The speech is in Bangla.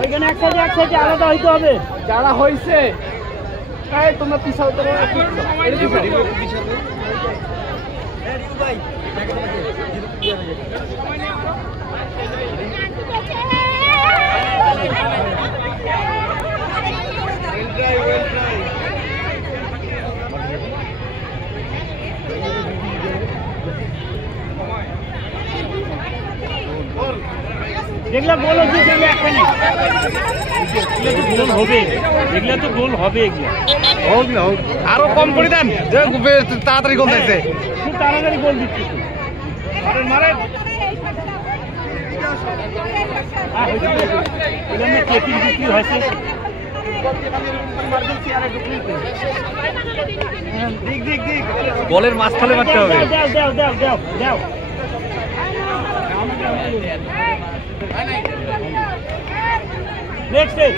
ওইখানে এক সাইডে আলাদা হইতে হবে। যারা হয়েছে তোমরা পিছাও তো যেগুলা গোল হচ্ছে সেগুলো একখানে গোল হবে, এগুলা তো গোল হবে। এগুলা হোক আরো কম করে দেন, তাড়াতাড়ি গোল দিচ্ছে, খুব তাড়াতাড়ি গোল দিচ্ছে। বলের মাঝখানে মারতে হবে। নেক্সট এই